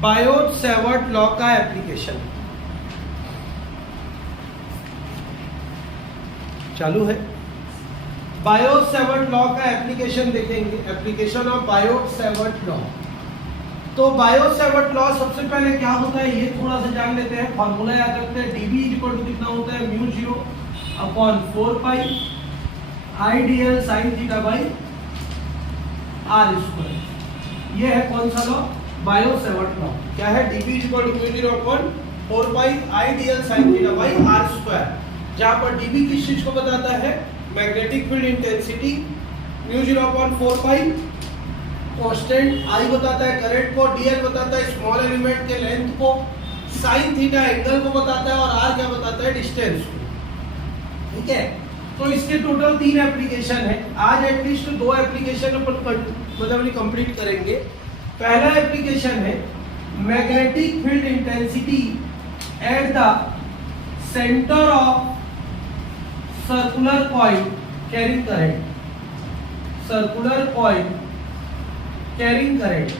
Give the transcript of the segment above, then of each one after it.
Biot-Savart law का application चालू है। बायोट-सैवर्ट लॉ का एप्लीकेशन देखेंगे, एप्लीकेशन ऑफ बायोट-सैवर्ट लॉ। तो बायोट-सैवर्ट लॉ सबसे पहले क्या होता है ये थोड़ा सा जान लेते हैं। फॉर्मूला याद रखते हैं, dB इक्वल टू कितना होता है, mu 0 upon 4 pi IDL sine theta by r square. ये है कौन सा लॉ, बायोट-सैवर्ट लॉ। क्या है, dB equal to mu 0 upon 4 pi IDL sine theta by r square, जहां पर dB किस चीज को बताता है, magnetic field intensity, mu 0 upon 4 pi constant I बताता है करंट को, dl बताता है स्मॉल एलिमेंट के लेंथ को, साइन थीटा एंगल को बताता है, और r क्या बताता है, डिस्टेंस को। ठीक है, तो इसके टोटल 3 एप्लीकेशन है। आज एटलीस्ट 2 एप्लीकेशन मतलब कंप्लीट करेंगे। पहला एप्लीकेशन है magnetic field intensity at the centre of circular coil carrying current, circular coil carrying current.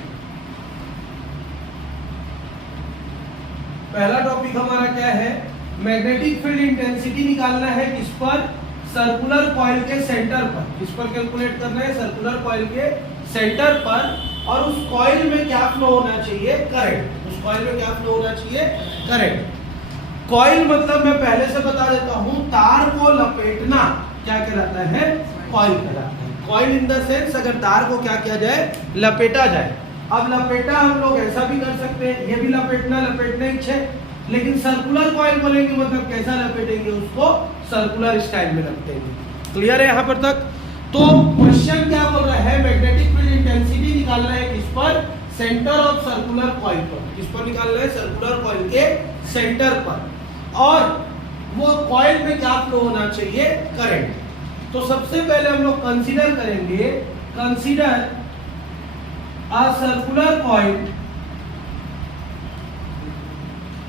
पहला टॉपिक हमारा क्या है, मैग्नेटिक फील्ड इंटेंसिटी निकालना है किस पर, सर्कुलर कॉइल के सेंटर पर। किस पर कैलकुलेट करना है, सर्कुलर कॉइल के सेंटर पर। और उस कॉइल में क्या फ्लो होना चाहिए, करंट। उस कॉइल में क्या फ्लो होना चाहिए, करंट। कॉइल मतलब मैं पहले से बता देता हूं, तार को लपेटना क्या कहलाता है, कॉइल कहलाता है। कॉइल इन द सेंस अगर तार को क्या किया जाए, लपेटा जाए। अब लपेटा हम लोग ऐसा भी कर सकते हैं, ये भी लपेटने इच्छे, लेकिन सर्कुलर कॉइल बोलेंगे मतलब कैसा लपेटेंगे उसको, सर्कुलर स्टाइल में लपेटेंगे। क्लियर है यहाँ पर तक। तो क्वेश्चन क्या बोल रहा है, मैग्नेटिक फील्ड इंटेंसिटी निकालना है किस पर, सेंटर ऑफ सर्कुलर कॉइल पर। किस पर निकालना है, सर्कुलर कॉइल के सेंटर पर। और वो कॉइल में क्या फ्लो होना चाहिए, करंट। तो सबसे पहले हम लोग कंसीडर करेंगे, consider a circular coil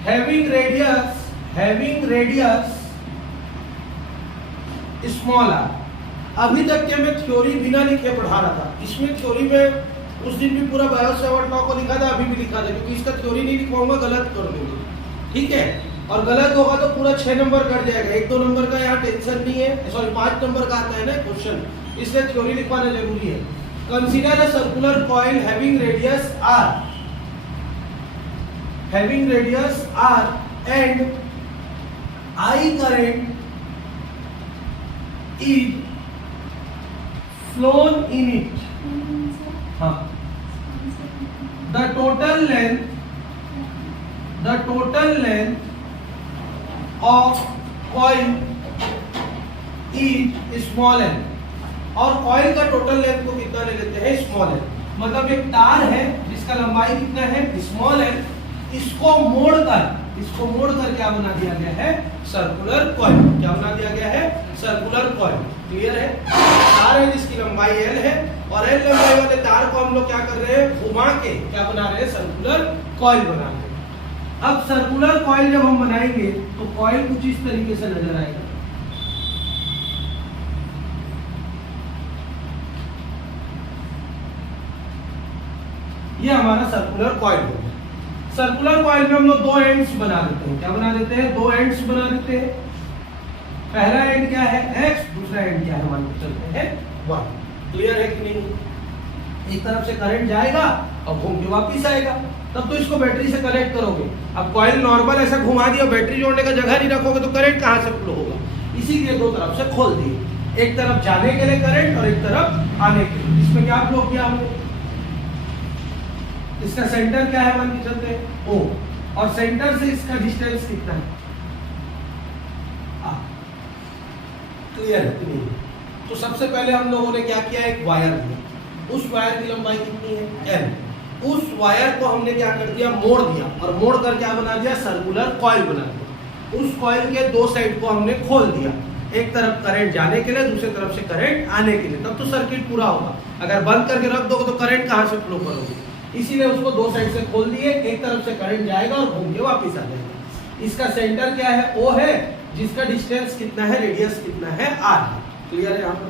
having radius small r. अभी तक के मैं थ्योरी बिना लिखे पढ़ा रहा था। इसमें थ्योरी में उस दिन भी पूरा बायोट-सैवर्ट लॉ को लिखा था, अभी भी लिखा था, क्योंकि इसका थ्योरी नहीं लिखवाऊंगा, गलत कर दूंगा। ठीक है, और गलत होगा तो पूरा 6 नंबर कट जाएगा। 1-2 नंबर का यहाँ टेंशन नहीं है, सॉरी 5 नंबर का आता है ना क्वेश्चन, इसलिए थ्योरी लिखवाना जरूरी है। Consider a circular coil having radius r and I current is flown in it. The total length of coil is small n। और कॉइल का टोटल लेंथ को कितना ले लेते हैं, स्मॉल n। मतलब एक तार है जिसका लंबाई कितना है, स्मॉल n। इसको मोड़कर क्या बना दिया गया है, सर्कुलर कॉइल। क्या बना दिया गया है, सर्कुलर कॉइल। क्लियर है, तार है जिसकी लंबाई l है, और l लंबाई वाले तार को हम लोग क्या कर रहे हैं, घुमा के क्या बना रहे हैं, सर्कुलर कॉइल बना रहे हैं। अब सर्कुलर कॉइल जब हम बनाएंगे तो कॉइल कुछ इस तरीके से नजर आएगा। ये हमारा सर्कुलर कॉइल होगा। सर्कुलर कॉइल में हम लोग 2 एंड्स बना देते हैं। क्या बना देते हैं, 2 एंड्स बना देते हैं। पहला एंड क्या है, x, दूसरा एंड क्या है, मान के चलते हैं 1। क्लियर है कि नहीं। एक तरफ से करंट जाएगा और घूम के वापिस आएगा, तब तो इसको बैटरी से कनेक्ट करोगे। अब कॉइल नॉर्मल ऐसा घुमा दिया, बैटरी जोड़ने का जगह नहीं रखोगे तो करंट कहां से फ्लो होगा, इसीलिए 2 तरफ से खोल दिए। एक तरफ जाने के लिए करंट और एक तरफ आने के लिए। इसमें क्या फ्लो किया हमने, इसका सेंटर क्या है, मान के चलते हैं O, और सेंटर से इसका डिस्टेंस कितना है, क्लियर है। तो सबसे पहले हम लोगों ने क्या किया, एक वायर लिया, उस वायर की लंबाई कितनी है, L। उस वायर को हमने क्या कर दिया, मोड़ दिया, और मोड़ कर क्या बना दिया, सर्कुलर कॉइल बना दिया। उस कॉइल के 2 साइड को हमने खोल दिया, एक तरफ करंट जाने के लिए, दूसरी तरफ से करंट आने के लिए, तब तो सर्किट पूरा होगा। अगर बंद करके रख दोगे तो करंट कहां से फ्लो करोगे, इसीलिए उसको 2 साइड से खोल दिए। एक तरफ से करंट जाएगा और घूम के वापस आ जाएगा। इसका सेंटर क्या है, O है, जिसका डिस्टेंस कितना है, रेडियस कितना है, R है। क्लियर है यहाँ पर।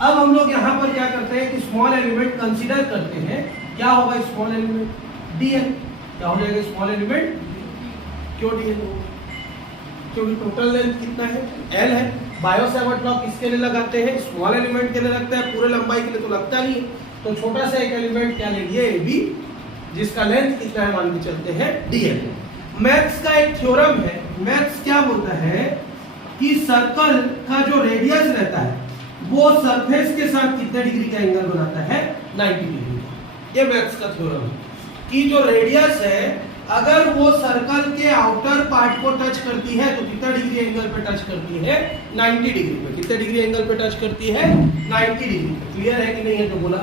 अब हम लोग यहाँ पर क्या करते हैं कि स्मॉल एलिमेंट कंसीडर करते हैं। क्या होगा स्मॉल एलिमेंट, dl। क्या हो जाएगा स्मॉल एलिमेंट, क्यों डीएल होगा, क्योंकि टोटल लेंथ कितना है, एल है। बायो सेवर्ट लॉ किसके लिए लगाते हैं, स्मॉल एलिमेंट के लिए लगता है, पूरे लंबाई के लिए तो लगता नहीं है। तो छोटा सा एक एलिमेंट क्या ले लिए, ए बी, जिसका लेंथ कितना है मान के चलते हैं डीएल। मैथ्स का एक थ्योरम है, मैथ्स क्या बोलता है कि सर्कल का जो रेडियस रहता है वो सरफेस के साथ कितने डिग्री का एंगल बनाता है, 90 डिग्री। ये मैथ्स का थ्योरम है कि जो रेडियस है अगर वो सर्कल के आउटर पार्ट को टच करती है तो कितना डिग्री एंगल पे टच करती है, 90 डिग्री पे। कितने डिग्री एंगल पे टच करती है, 90 डिग्री पे। क्लियर है कि नहीं है, तो बोला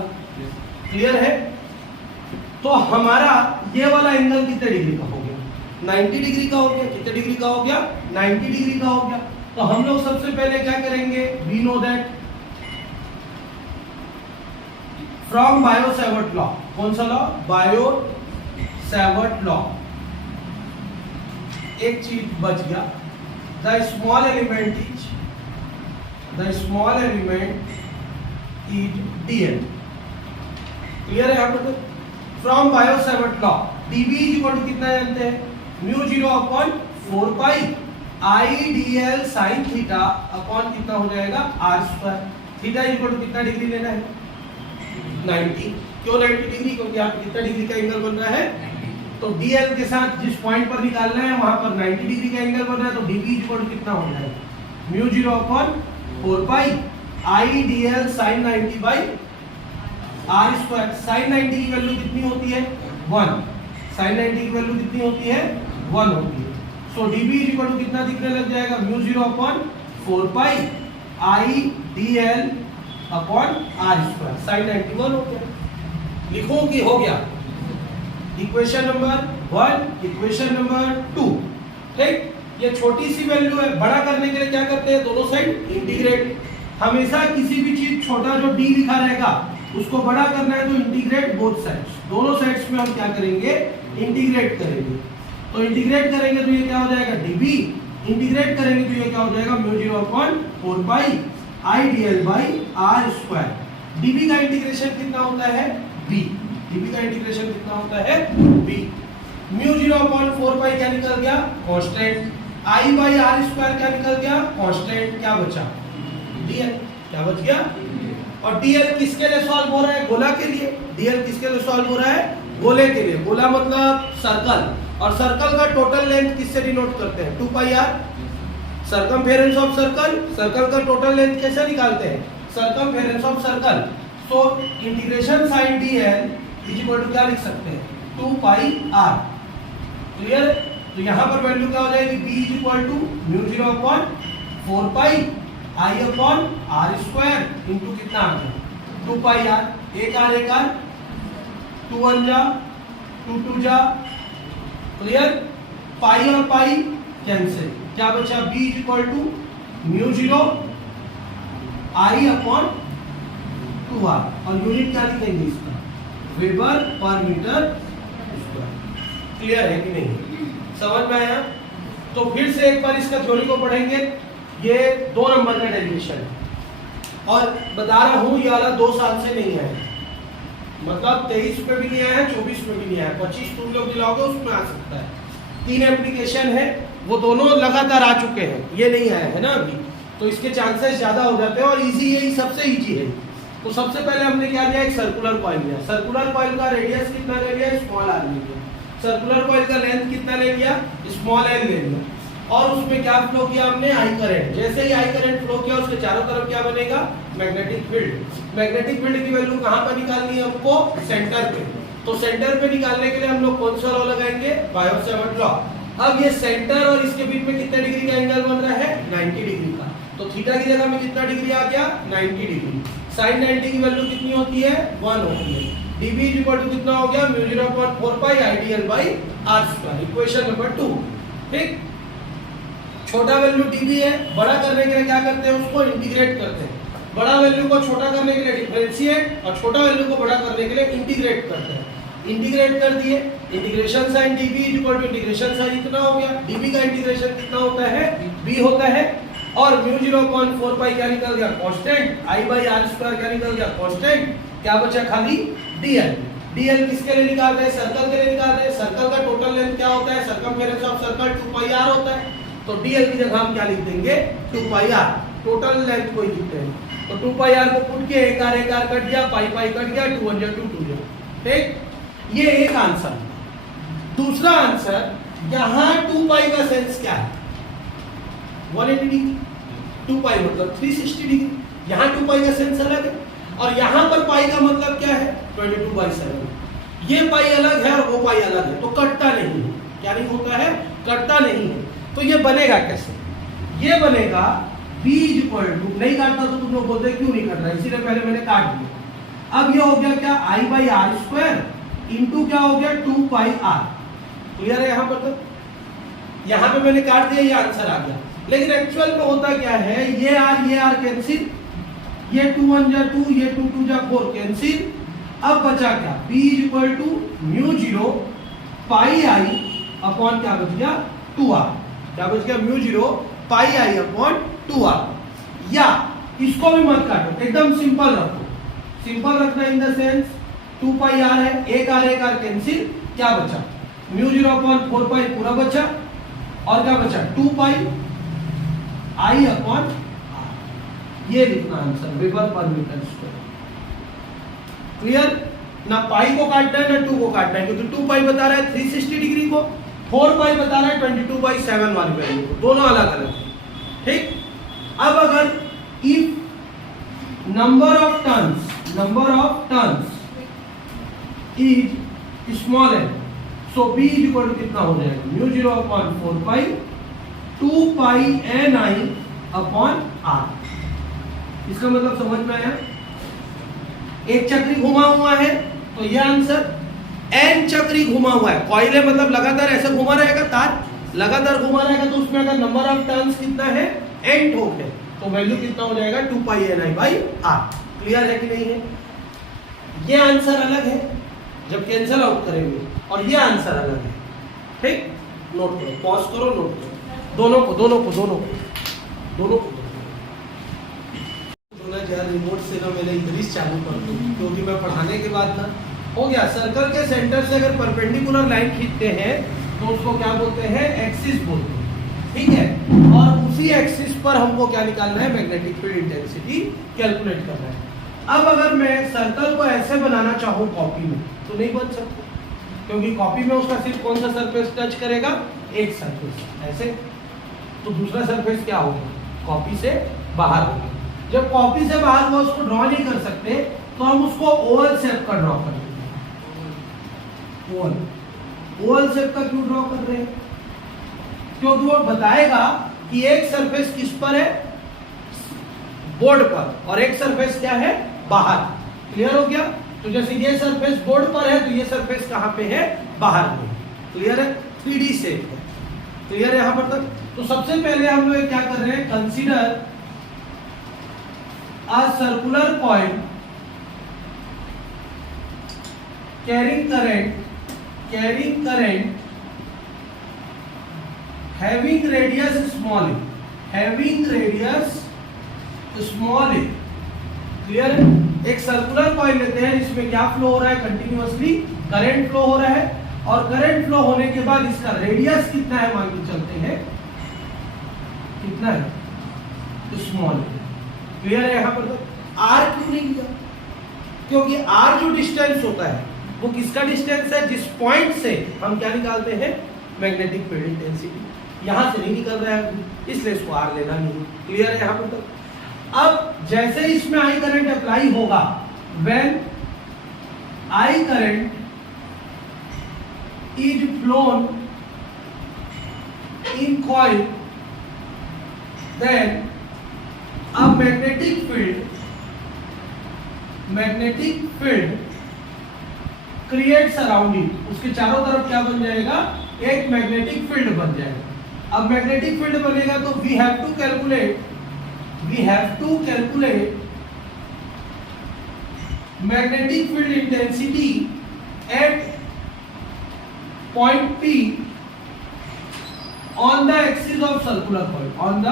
क्लियर है। तो हमारा ये वाला एंगल कितने डिग्री का हो गया, 90 डिग्री का हो गया। कितने डिग्री का हो गया, 90 डिग्री का हो गया। तो हम लोग सबसे पहले क्या करेंगे, we know that from Biot Savart law, कौन सा लॉ, बायो सेवर्ट लॉ। एक चीज बच गया, the small element is dl. Clear है यहाँ पर। From Biot Savart law dB is equal to कितना जानते हैं, mu 0/4 pi I dl sine theta upon कितना हो जाएगा r square. Theta is equal to कितना डिग्री लेना है, 90। क्यों 90 डिग्री, क्योंकि यहाँ पे कितना डिग्री का एंगल बन रहा है, तो डीएल के साथ जिस पॉइंट पर निकालना है वहां पर 90 डिग्री का एंगल बन रहा है। तो dB इज इक्वल टू कितना हो जाएगा, mu 0/4 pi I dl sine 90 by r square. Sine 90 की वैल्यू कितनी होती है, 1। साइन 90 की वैल्यू कितनी होती है, 1 होती है। So dB is equal to कितना दिखने लग जाएगा, mu 0/4 pi I dl upon r square. Sine 91 हो गया। लिखो कि हो गया इक्वेशन नंबर 1, इक्वेशन नंबर 2। ठीक, ये छोटी सी वैल्यू है, बड़ा करने के लिए क्या करते हैं, दोनों साइड इंटीग्रेट। हमेशा किसी भी चीज छोटा जो d लिखा रहेगा उसको बड़ा करना है तो इंटीग्रेट बोथ साइड्स। दोनों साइड्स में हम क्या करेंगे, इंटीग्रेट करेंगे। तो इंटीग्रेट करेंगे तो ये क्या हो जाएगा, dB। इंटीग्रेट करेंगे तो ये क्या हो जाएगा, mu 0/4 pi I dl by r square. dB का इंटीग्रेशन कितना होता है, b। dB का इंटीग्रेशन कितना होता है, b। म्यू 0/4 पाई क्या निकल गया, constant. I by r square क्या निकल गया, कांस्टेंट। क्या बचा, dl। क्या बच गया, और dl किसके लिए सॉल्व हो रहा है, गोला के लिए। dl किसके लिए सॉल्व हो रहा है, गोले के लिए। गोला मतलब सर्कल, और सर्कल का टोटल लेंथ किससे डिनोट करते हैं, 2 pi R. Circumference of circle, circle का टोटल लेंथ कैसे निकालते हैं, circumference of circle. So integration sign dl is equal to क्या लिख सकते हैं, 2 पाई आर। क्लियर। तो यहाँ पर वैल्यू क्या हो जाएगी, b is equal to mu 0/4 pi I upon r square into कितना आ गया, 2 पाई आर। एक आर 2 1 जा 2 2 जा। क्लियर। पाई और पाई कैंसिल, क्या बचा, b is equal to mu 0 I upon 2r। और यूनिट क्या लिखेंगे इसका, weber per metre square. Clear है कि नहीं, समझ में आया। तो फिर से एक बार इसका थ्योरी को पढ़ेंगे। ये 2 नंबर का डेरिवेशन है और बता रहा हूं ये वाला 2 साल से नहीं है, मतलब 23 में भी नहीं आया है, 24 में भी नहीं आया, 25 तुम लोग दिलाओगे उसमें आ सकता है। 3 एप्लीकेशन है, वो दोनों लगातार आ चुके हैं, ये नहीं आया है ना अभी, तो इसके चांसेस ज्यादा हो जाते हैं। और इजी, यही सबसे इजी है। तो सबसे पहले हमने क्या लिया, एक सर्कुलर कॉइल लिया। सर्कुलर कॉइल का रेडियस कितना ले लिया, स्मॉल आर ले लिया। सर्कुलर कॉइल का लेंथ कितना ले लिया, स्मॉल एल ले लिया। और उसमें क्या फ्लो किया हमने, आई करंट। जैसे ही आई करंट फ्लो किया उसके चारों तरफ क्या बनेगा, मैग्नेटिक फील्ड। मैग्नेटिक फील्ड की वैल्यू कहां पर निकालनी है हमको, सेंटर पे। तो सेंटर पे निकालने के लिए हम लोग कौन सा लॉ लगाएंगे, बायो सेवर्ट लॉ। अब ये सेंटर और इसके बीच में कितने डिग्री का एंगल बन रहा है, 90 डिग्री का। तो थीटा की जगह में कितना डिग्री आ गया, 90 डिग्री। साइन 90 की वैल्यू कितनी होती है, 1 होती है। dB इज इक्वल टू कितना हो गया, mu 0/4 pi I dl by r square. Equation number 2। ठीक, छोटा वैल्यू dB है, बड़ा करने के लिए क्या करते हैं, उसको इंटीग्रेट करते हैं। बड़ा वैल्यू को छोटा करने के लिए डिफरेंशिएट, और छोटा वैल्यू को बड़ा करने के लिए इंटीग्रेट करते हैं। इंटीग्रेट कर दिए, integration sign dB is equal to integration sign इतना हो गया। dB का इंटीग्रेशन कितना होता है, b होता है। और म्यू 0/4 पाई क्या निकल गया, constant. I by r square क्या निकल गया, कांस्टेंट। क्या बचा खाली dl। डीएल किसके लिए निकाल रहे हैं? सर्कल के लिए निकाल रहे हैं। सर्कल का टोटल लेंथ क्या होता है? Circumference of circle 2 pi r होता है। तो डीएल की जगह हम क्या लिख देंगे? 2 पाई r। टोटल लेंथ को ही लिखते हैं। तो 2 पाई r को पुट किया, एक आर कट गया, पाई पाई कट गया, 2 1 2 2 0। ठीक, ये एक आंसर। दूसरा आंसर, यहां 2 पाई का सेंस क्या है? 180 डिग्री। 2 पाई मतलब 360 डिग्री। यहां 2 पाई का सेंस अलग है और यहां पर पाई का मतलब क्या है? 22/7। ये पाई अलग है और वो पाई अलग है, तो कटता नहीं है। क्या नहीं होता है? कटता नहीं है। तो ये बनेगा कैसे? ये बनेगा b = नहीं काटता तो तुम लोग बोलते क्यों नहीं कट रहा, इसीलिए पहले मैंने काट दिया। अब ये हो गया क्या? I/r² इंटू क्या हो गया? 2 पाई r। क्लियर है यहाँ पर? तो यहाँ पे मैंने काट दिया, ये आंसर आ गया। लेकिन एक्चुअल में होता क्या है? ये r कैंसिल, ये 2 1 जा 2, ये 2 2 जा 4 कैंसिल। अब बचा क्या? b = μ0 पाई i अपॉन क्या बच गया? 2r। क्या बच गया? μ0 पाई i अपॉन 2r। या इसको भी मत काटो, एकदम सिंपल रखो। सिंपल रखना in the sense 2 pi r है, एक आर कैंसिल, क्या बचा? μ0 अपॉन 4 पाई पूरा बचा और क्या बचा? 2 पाई i अपॉन r। ये लिखना answer, weber per metre square. Clear? ना पाई को काटना है ना 2 को काटना है, क्योंकि 2 पाई बता रहा है 360 डिग्री को, 4 पाई बता रहा है 22/7 वाली वैल्यू को। दोनों अलग अलग है। ठीक, अब अगर if number of turns is small है, सो b = कितना हो जाएगा? μ0 अपॉन 4 पाई 2 पाई ni अपॉन r। इसका मतलब समझ में आया? एक चक्री घुमा हुआ है तो यह आंसर, n चक्री घुमा हुआ है, कॉइल है मतलब लगातार ऐसे घुमा रहेगा, तार लगातार घुमा रहेगा, तो उसमें अगर नंबर ऑफ टर्न्स कितना है? n ठोक है, तो वैल्यू कितना हो जाएगा? 2 पाई ni/r। क्लियर है कि नहीं है? ये आंसर अलग है जब कैंसिल आउट करेंगे और ये आंसर अलग है। ठीक, नोट करो, पॉज करो, नोट करो दोनों को। रिमोट से ना मैंने इधर चालू कर दूं, क्योंकि मैं पढ़ाने के बाद ना हो गया। सर्कल के सेंटर से अगर परपेंडिकुलर लाइन खींचते हैं तो उसको क्या बोलते हैं? एक्सिस बोलते हैं। ठीक है, और उसी एक्सिस पर हमको क्या निकालना है? मैग्नेटिक फील्ड इंटेंसिटी कैलकुलेट करना है। अब अगर मैं सर्कल को ऐसे बनाना चाहूँ कॉपी में तो नहीं बन सकता, क्योंकि कॉपी में उसका सिर्फ कौन सा सरफेस टच करेगा? एक सरफेस। ऐसे तो दूसरा सरफेस क्या होगा? कॉपी से बाहर होगा। जब कॉपी से बाहर हुआ उसको ड्रॉ नहीं कर सकते, तो हम उसको ओवल शेप का ड्रॉ कर देते हैं। ओवल शेप का क्यों ड्रॉ कर रहे हैं? क्योंकि वो बताएगा कि एक सरफेस किस पर है? बोर्ड पर, और एक सरफेस क्या है? बाहर। क्लियर हो गया? तो जैसे ये सरफेस बोर्ड पर है तो ये सरफेस कहां पे है? बाहर में। क्लियर है? 3D शेप है। क्लियर है यहां पर तक? तो सबसे पहले हम लोग क्या कर रहे हैं? Consider a circular coil carrying current having radius small a। Clear है? एक सर्कुलर कॉइल लेते हैं जिसमें क्या फ्लो हो रहा है? कंटिन्यूअसली करंट फ्लो हो रहा है, और करंट फ्लो होने के बाद इसका रेडियस कितना है मान के चलते हैं? कितना है? स्मॉल है। क्लियर है यहाँ पर? तो r क्यों नहीं लिया? क्योंकि r जो डिस्टेंस होता है वो किसका डिस्टेंस है? जिस पॉइंट से हम क्या निकालते हैं? Magnetic field intensity. यहां से नहीं निकल रहा है, इसलिए इसको r लेना नहीं। क्लियर है यहाँ पर? तो अब जैसे इसमें I करंट अप्लाई होगा, when I current is flown in coil, then अब मैग्नेटिक फील्ड क्रिएट्स अराउंडिंग, उसके चारों तरफ क्या बन जाएगा? एक मैग्नेटिक फील्ड बन जाएगा। अब मैग्नेटिक फील्ड बनेगा तो we have to calculate magnetic field intensity at point P on the axis of circular coil, on the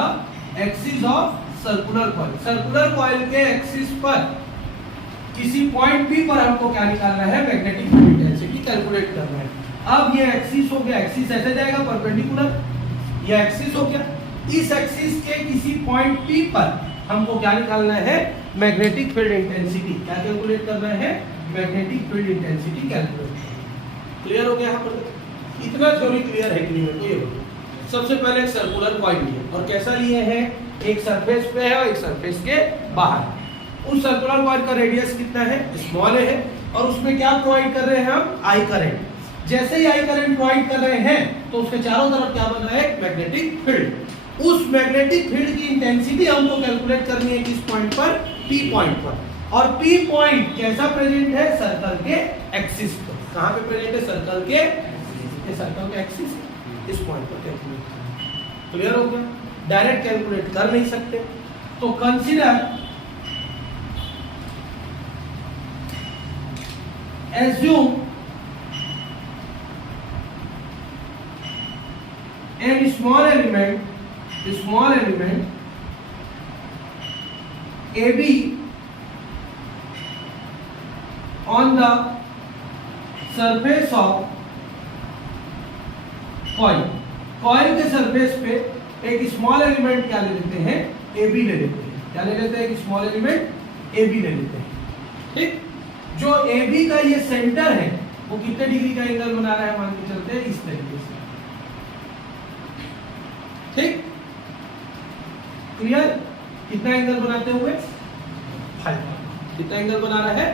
axis of circular coil. Circular coil के एक्सिस पर किसी पॉइंट P पर हमको क्या निकालना है, मैग्नेटिक फील्ड इंटेंसिटी कैलकुलेट करना है। अब ये एक्सिस हो गया, एक्सिस ऐसे जाएगा परपेंडिकुलर, ये एक्सिस हो गया। इस एक्सिस के किसी पॉइंट P पर हमको क्या निकालना है, मैग्नेटिक फील्ड इंटेंसिटी। क्या कैलकुलेट करना है, magnetic field intensity calculate. Clear हो गया यहाँ पर? इतना थ्योरी क्लियर है कि नहीं मेरे को ये बताओ। सबसे पहले एक सर्कुलर कॉइल लिए, और कैसा लिए हैं, एक सरफेस पे है और एक सरफेस के बाहर। उस सर्कुलर कॉइल का रेडियस कितना है, स्मॉल है, और उसमें क्या प्रोवाइड कर रहे हैं हम, आई करंट। जैसे ही आई करंट प्रोवाइड कर रहे हैं तो उसके चारों तरफ क्या बन रहा है, मैग्नेटिक फील्ड। उस मैग्नेटिक फील्ड की इंटेंसिटी हमको कैलकुलेट करनी है किस पॉइंट पर, P पॉइंट पर। और P पॉइंट कैसा प्रेजेंट है, सर्कल के एक्सिस पर। कहां पे प्रेजेंट है, सर्कल के एक्सिस, इस पॉइंट पर कैलकुलेट करना। क्लियर हो गया? डायरेक्ट कैलकुलेट कर नहीं सकते, तो consider assume a small element AB on the surface of coil के सरफेस पे एक स्मॉल एलिमेंट क्या ले लेते हैं, AB ले लेते हैं। क्या ले लेते हैं, एक स्मॉल एलिमेंट AB ले लेते हैं। ठीक, जो AB का ये सेंटर है वो कितने डिग्री का एंगल बना रहा है, मान के चलते हैं इस तरीके से। ठीक, क्लियर? कितना एंगल बनाते हुए, 5। कितना एंगल बना रहा है,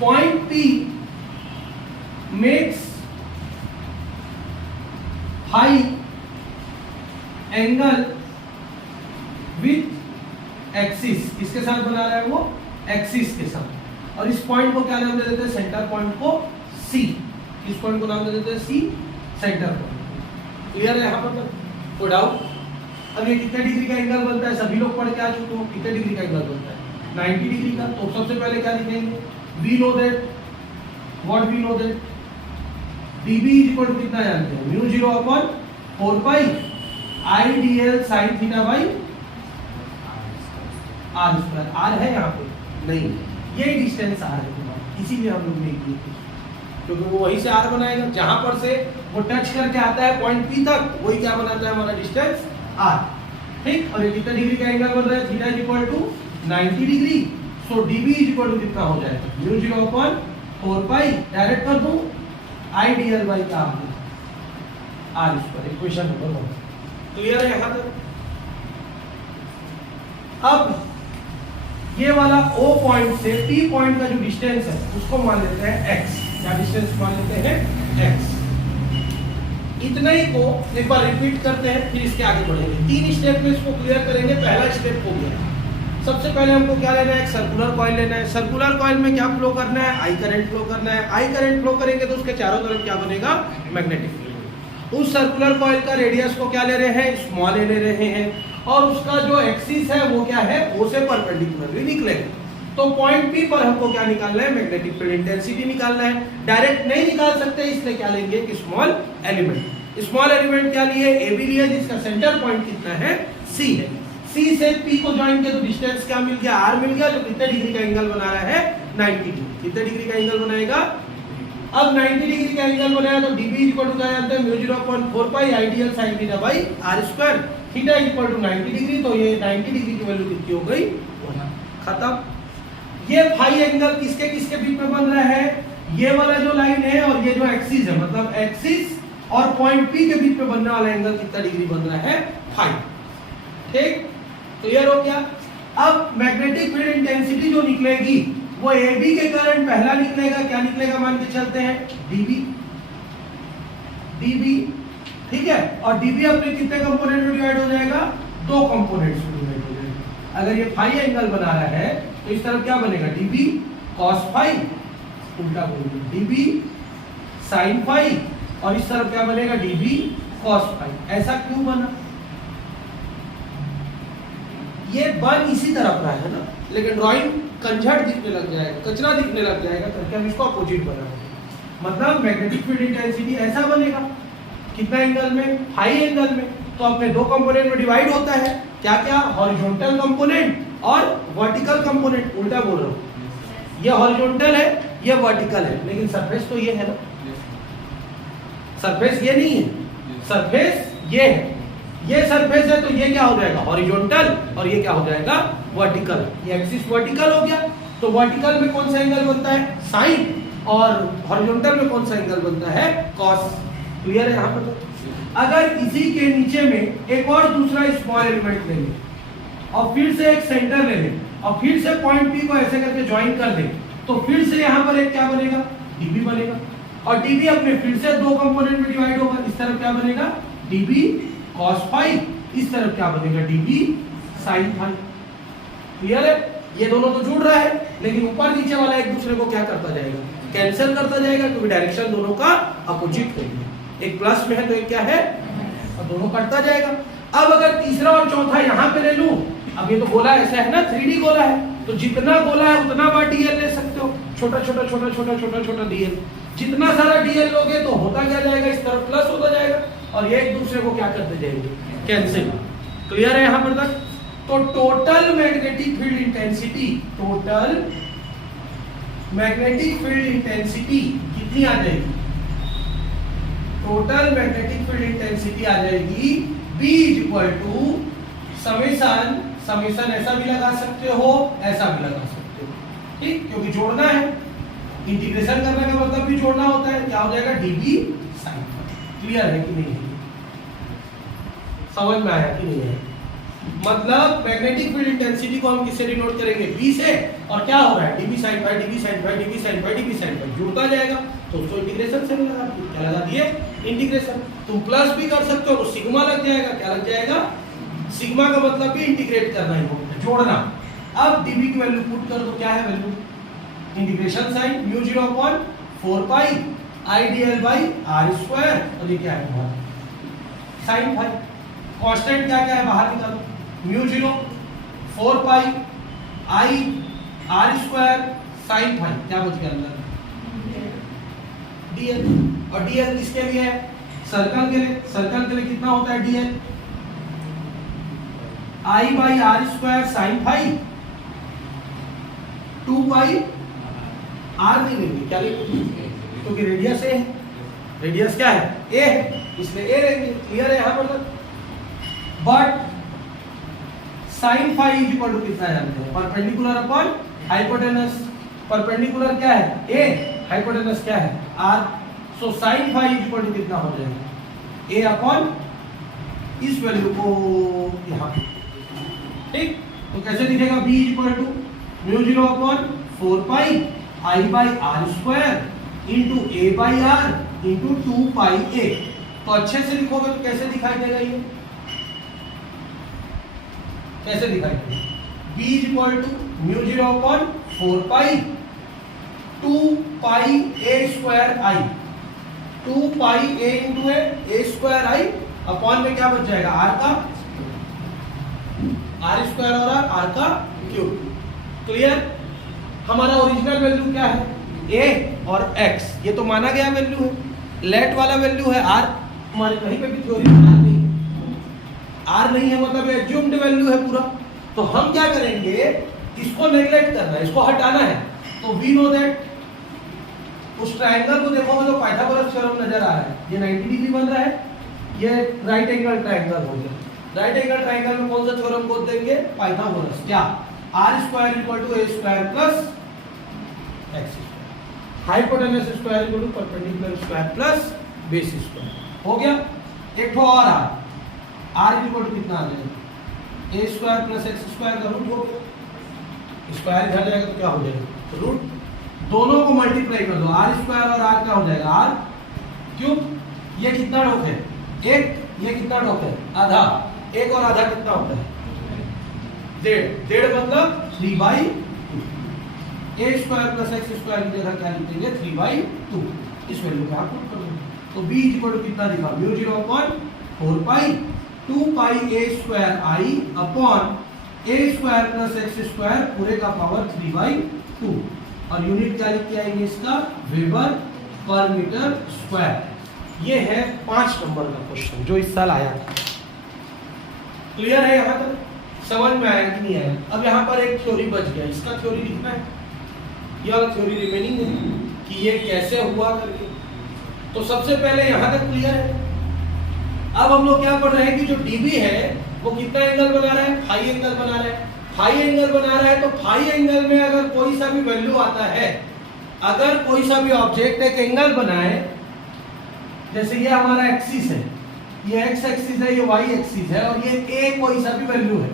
point P makes high angle with axis। किसके साथ बना रहा है वो, एक्सिस के साथ। और इस पॉइंट को क्या नाम दे देते हैं, सेंटर पॉइंट को C। इस पॉइंट को नाम दे देते हैं C, सेंटर पॉइंट। क्लियर है यहाँ पर? कोई डाउट? अब ये कितने डिग्री का एंगल बनता है, सभी लोग पढ़ के आ चुके हो। कितने डिग्री का एंगल बनता है, 90 डिग्री का। तो सबसे पहले क्या लिखेंगे, we know that, what we know that, dB is equal to कितना जानते हैं, mu 0/4 pi IDL sin theta by r square. r है यहाँ पे नहीं, ये डिस्टेंस r है तुम्हारा, इसीलिए हम लोग ने किए थे, क्योंकि वो वहीं से r बनाएगा, जहां पर से वो टच करके आता है पॉइंट P तक, वही क्या बनाता है हमारा डिस्टेंस r। ठीक, और ये कितना डिग्री का एंगल बन रहा है, theta is equal to 90 degree. So dB is equal to कितना हो जाएगा, म्यू 0/4 पाई, डायरेक्ट कर दूं IDL by r square. Equation number 1 clear है यहाँ तक? अब ये वाला O पॉइंट से P पॉइंट का जो डिस्टेंस है उसको मान लेते हैं x। क्या डिस्टेंस मान लेते हैं, x। इतना ही को एक बार रिपीट करते हैं, फिर इसके आगे बढ़ेंगे। 3 स्टेप में इसको क्लियर करेंगे। पहला स्टेप हो गया, सबसे पहले हमको क्या लेना है, एक सर्कुलर कॉइल लेना है। सर्कुलर कॉइल में क्या फ्लो करना है, आई करंट फ्लो करना है। आई करंट फ्लो करेंगे तो उसके चारों तरफ क्या बनेगा, मैग्नेटिक फील्ड। उस सर्कुलर कॉइल का रेडियस को क्या ले रहे हैं, स्मॉल ए ले रहे हैं, और उसका जो एक्सिस है वो क्या है, O से परपेंडिकुलरली निकलेगा। तो पॉइंट P पर हमको क्या निकालना है, मैग्नेटिक फील्ड इंटेंसिटी निकालना है। डायरेक्ट नहीं निकाल सकते, इसलिए क्या लेंगे, एक स्मॉल एलिमेंट। स्मॉल एलिमेंट क्या लिए, AB लिए, जिसका सेंटर पॉइंट कितना है, C है। C से P को ज्वाइन किया तो डिस्टेंस क्या मिल गया, R मिल गया, जो कितने डिग्री का एंगल बना रहा है, 90 डिग्री। कितने डिग्री का एंगल बनाएगा, अब 90 डिग्री का एंगल बनाया तो dB इक्वल टू क्या जानते हैं, mu 0/4 pi IDL sin theta by r square. Theta equal to 90 degree, तो ये 90 डिग्री की वैल्यू कितनी हो गई, खत्म। ये फाई एंगल किसके किसके बीच में बन रहा है, ये वाला जो लाइन है और ये जो एक्सिस है, मतलब एक्सिस और पॉइंट P के बीच में बनने वाला एंगल कितना डिग्री बन रहा है, फाई। ठीक, क्लियर हो गया? अब मैग्नेटिक फील्ड इंटेंसिटी जो निकलेगी वो AB के करंट पहला निकलेगा, क्या निकलेगा मान के चलते हैं, dB। ठीक है, और dB अपने कितने कंपोनेंट में डिवाइड हो जाएगा, 2 कंपोनेंट्स में डिवाइड हो जाएगा। अगर ये फाई एंगल बना रहा है तो इस तरफ क्या बनेगा, dB cos फाई, उल्टा बोलिए dB sin फाई, और इस तरफ क्या बनेगा, dB cos फाई। ऐसा क्यों बना, ये बन इसी तरफ रहा है ना, लेकिन ड्राइंग कंझट दिखने लग जाएगा, कचरा दिखने लग जाएगा, करके हम इसको अपोजिट बनाएंगे। मतलब मैग्नेटिक फील्ड इंटेंसिटी ऐसा बनेगा, कितना एंगल में, हाई एंगल में। तो अपने 2 कंपोनेंट में डिवाइड होता है, क्या क्या, हॉरिजॉन्टल कंपोनेंट और वर्टिकल कंपोनेंट, उल्टा बोल रहा हूं, ये हॉरिजॉन्टल है, ये वर्टिकल है, लेकिन सरफेस तो ये है ना, सरफेस ये नहीं है, सरफेस ये है, ये सरफेस है, तो ये क्या हो जाएगा हॉरिजॉन्टल और ये क्या हो जाएगा वर्टिकल। ये एक्सिस वर्टिकल हो गया, तो वर्टिकल में कौन सा एंगल बनता है साइन, और हॉरिजॉन्टल में कौन सा एंगल बनता है कॉस। क्लियर है यहाँ पर। अगर इसी के नीचे में एक और दूसरा स्मॉल एलिमेंट ले लें और फिर से एक सेंटर ले लें और फिर से पॉइंट पी को ऐसे करके ज्वाइन कर दें, तो फिर से यहाँ पर एक क्या बनेगा डीबी बनेगा, और डीबी अपने फिर से दो कंपोनेंट में डिवाइड होगा। इस तरफ क्या बनेगा डीबी cos फाई, इस तरफ क्या बनेगा डीबी sin फाई। क्लियर है, ये दोनों तो जुड़ रहा है, लेकिन ऊपर नीचे वाला एक दूसरे को क्या करता जाएगा कैंसिल करता जाएगा, क्योंकि डायरेक्शन दोनों का अपोजिट होगी, एक प्लस में है तो एक क्या है, और दोनों कटता जाएगा। अब अगर तीसरा और चौथा यहाँ पे ले लूं, अब ये तो गोला ऐसा है ना 3D गोला है, तो जितना गोला है उतना बार डीएल ले सकते हो, छोटा छोटा छोटा छोटा छोटा छोटा डीएल, जितना सारा डीएल लोगे तो होता क्या जाएगा, इस तरफ प्लस होता जाएगा और ये एक दूसरे को क्या करते जाएंगे कैंसिल। क्लियर है यहाँ पर तक। तो total magnetic field intensity, total magnetic field intensity कितनी आ जाएगी, टोटल मैग्नेटिक फील्ड इंटेंसिटी आ जाएगी B equal to summation, summation ऐसा भी लगा सकते हो ऐसा भी लगा सकते हो, ठीक, क्योंकि जोड़ना है, इंटीग्रेशन करने का मतलब भी जोड़ना होता है, क्या हो जाएगा dB sin। क्लियर है कि नहीं है, समझ में आया कि नहीं है। मतलब मैग्नेटिक फील्ड इंटेंसिटी को हम किससे डिनोट करेंगे B से, और क्या हो रहा है dB sin phi dB sin phi dB sin phi dB sin phi जुड़ता जाएगा, तो उसको इंटीग्रेशन से लगा दिए, क्या लगा दिए इंटीग्रेशन। तुम प्लस भी कर सकते हो तो सिग्मा लग जाएगा, क्या लग जाएगा सिग्मा का मतलब भी इंटीग्रेट करना ही होगा, जोड़ना। अब dB की वैल्यू पुट कर दो, क्या है value integration sign mu 0 upon 4 pi IDL by r square, और ये क्या है हमारा sin फाई। कांस्टेंट क्या क्या है बाहर निकालो, mu 0 4 pi I r square sin phi, क्या बच गया अंदर dl, और dl किसके लिए है सर्कल के लिए, सर्कल के लिए कितना होता है dl I by r square sin phi 2 pi r नहीं लेंगे, क्या लेंगे क्योंकि रेडियस a है, रेडियस क्या है a है, इसलिए a लेंगे। क्लियर है यहाँ पर। But sin phi is equal to कितना जानते हैं, परपेंडिकुलर अपॉन हाइपोटेनस, परपेंडिकुलर क्या है a, हाइपोटेनस क्या है r, so sin phi is equal to कितना हो जाएगा a अपॉन इस वैल्यू को यहाँ पे, ठीक। तो कैसे दिखेगा b is equal to mu 0 upon 4 pi I by r square into a by r into 2 pi a। तो अच्छे से लिखोगे तो कैसे दिखाई देगा ये, कैसे दिखाई देगा b is equal to mu 0 upon 4 pi 2 pi a square i, 2 pi a into a square i upon में क्या बच जाएगा r का r स्क्वायर और r का क्यूब। क्लियर। हमारा ओरिजिनल वैल्यू क्या है a और x, ये तो माना गया वैल्यू है, लेट वाला वैल्यू है r, हमारे कहीं पे भी थ्योरी में r नहीं, r नहीं है मतलब एज्यूम्ड वैल्यू है पूरा। तो हम क्या करेंगे, इसको नेगलेक्ट करना है, इसको हटाना है। तो वी नो दैट उस ट्रायंगल को देखोगे तो पाइथागोरस थ्योरम नजर आ रहा है, ये 90 डिग्री बन रहा है, ये राइट एंगल ट्रायंगल हो गया। राइट एंगल ट्रायंगल में कौन सा थ्योरम को देंगे, पाइथागोरस। क्या r square equal to a square plus x square, hypotenuse square equal to perpendicular square plus base square. हो गया। एक तो और r इक्वल टू कितना आ जाएगा a square plus x square का रूट हो गया, स्क्वायर इधर जाएगा तो क्या हो जाएगा रूट, दोनों को मल्टीप्लाई कर दो, r स्क्वायर और r क्या हो जाएगा r क्यूब। ये कितना डोक है एक, ये कितना डोक है आधा, एक और आधा कितना होता है डेढ़, डेढ़ मतलब 3/2, a square plus x square की जगह क्या लिखेंगे 3/2, इस वैल्यू को आप पुट कर दो। तो b इक्वल टू कितना दिखा mu 0 upon 4 pi 2 pi a square i upon a square plus x square पूरे का पावर 3/2, और यूनिट क्या लिख के आएंगे इसका वेबर पर मीटर स्क्वायर। ये है 5 नंबर का क्वेश्चन जो इस साल आया था। क्लियर है यहाँ तक। समझ में आया कि नहीं आया? अब यहाँ पर एक थ्योरी बच गया, इसका थ्योरी लिखना है, यह थ्योरी रिमेनिंग है कि ये कैसे हुआ करके। तो सबसे पहले यहाँ तक क्लियर है। अब हम लोग क्या पढ़ रहे हैं कि जो डीबी है वो कितना एंगल बना रहा है? फाई एंगल बना रहा है। फाई एंगल बना रहा है तो फाई एंगल में अगर कोई सा भी वैल्यू आता है, अगर कोई सा भी ऑब्जेक्ट एक एंगल बनाए, जैसे ये हमारा एक्सिस है, ये एक्स एक्सिस है, ये वाई एक्सिस है, और ये ए कोई सा भी वैल्यू है,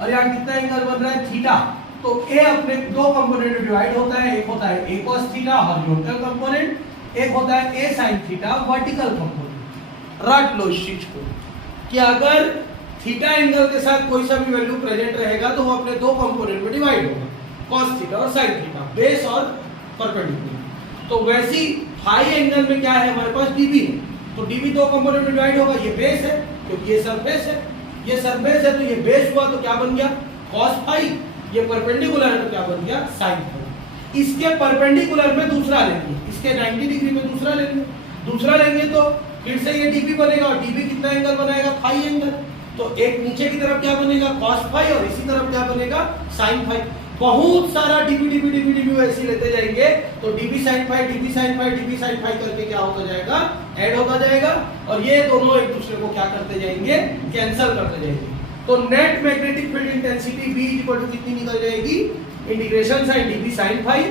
और यहाँ कितना एंगल बन रहा है? थीटा। तो ए अपने दो कंपोनेंट में डिवाइड होता है, एक होता है ए cos थीटा हॉरिजॉन्टल कंपोनेंट, एक होता है ए sin थीटा वर्टिकल कंपोनेंट। रट लो इस चीज को कि अगर थीटा एंगल के साथ कोई सा भी वैल्यू प्रेजेंट रहेगा तो वो अपने दो कंपोनेंट में डिवाइड होगा, cos थीटा और sin थीटा, बेस और परपेंडिकुलर। तो वैसी फाई एंगल में क्या है हमारे पास? डीबी है। तो डीबी दो कंपोनेंट में डिवाइड होगा, ये बेस है क्योंकि ये सरफेस है, ये सरफेस है तो ये बेस हुआ तो क्या बन गया? cos phi. ये परपेंडिकुलर है तो क्या बन गया? sin phi. इसके परपेंडिकुलर में दूसरा लेंगे, इसके 90 डिग्री में दूसरा लेंगे, दूसरा लेंगे तो फिर से ये डीबी बनेगा, और डीबी कितना एंगल बनाएगा? Phi angle. तो एक नीचे की तरफ क्या बनेगा? cos फाई, और इसी तरफ क्या बनेगा? sin phi. बहुत सारा डीबी डीबी डीबी डीबी ऐसे लेते जाएंगे तो dB sin phi, dB sin phi, dB sin phi करके क्या होता जाएगा? ऐड होता जाएगा, और ये दोनों एक दूसरे को क्या करते जाएंगे? कैंसिल करते जाएंगे। तो net magnetic field intensity B equal to कितनी निकल जाएगी? Integration sign dB sin phi,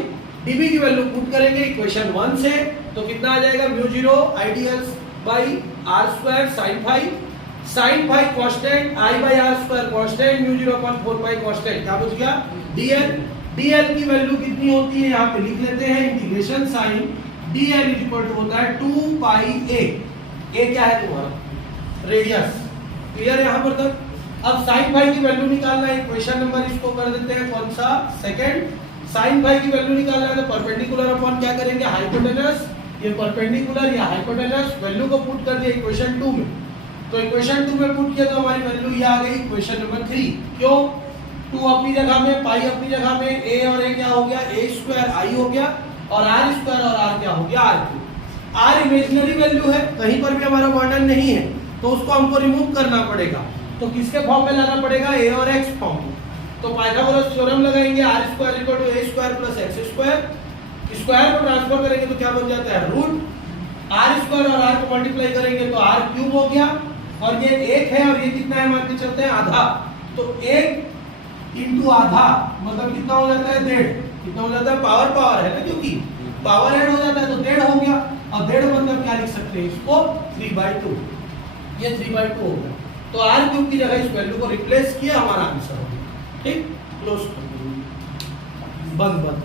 dB की वैल्यू पुट करेंगे इक्वेशन 1 से, तो कितना आ जाएगा? Mu 0 ideals by r square sin phi, sin phi constant, i by r square constant, mu 0 upon 4 pi constant, क्या बच गया? dl। dl की वैल्यू कितनी होती है यहाँ पे लिख लेते हैं, integration sign dl equal to होता है 2 पाई a। a क्या है तुम्हारा? रेडियस। क्लियर है यहाँ पर तक? अब sin फाई की वैल्यू निकालना है, इक्वेशन नंबर इसको कर देते हैं कौन सा? सेकंड। sin फाई की वैल्यू निकालना है तो परपेंडिकुलर अपॉन क्या करेंगे? हाइपोटेनस। ये परपेंडिकुलर या हाइपोटेनस, वैल्यू को पुट कर दिया इक्वेशन 2 में, तो इक्वेशन 2 में पुट किया तो हमारी वैल्यू ये आ गई इक्वेशन नंबर 3। क्यों? 2 अपनी जगह में, पाई अपनी जगह में, a और a क्या हो गया? a स्क्वायर i हो गया, और r स्क्वायर और r क्या हो गया? r cube. r imaginary value है, कहीं पर भी हमारा वर्णन नहीं है, तो उसको हमको रिमूव करना पड़ेगा। तो किसके फॉर्म में लाना पड़ेगा? a और x फॉर्म में। तो पाइथागोरस थ्योरम लगाएंगे, r square equal to a square plus x square, square को ट्रांसफर करेंगे तो क्या बन जाता है? रूट। r स्क्वायर और r को मल्टीप्लाई करेंगे तो r क्यूब हो गया, और ये 1 है और ये कितना है मान के चलते हैं? आधा। तो 1 इंटू आधा मतलब कितना हो जाता है? 1.5। कितना हो जाता है? पावर पावर है ना, क्योंकि पावर ऐड हो जाता है तो 1.5 हो गया, और 1.5 मतलब क्या लिख सकते हैं इसको? 3/2। ये 3/2 हो गया, तो r क्यूब की जगह इस वैल्यू को रिप्लेस किया, हमारा आंसर हो गया। ठीक, क्लोज कर दो, बंद बंद।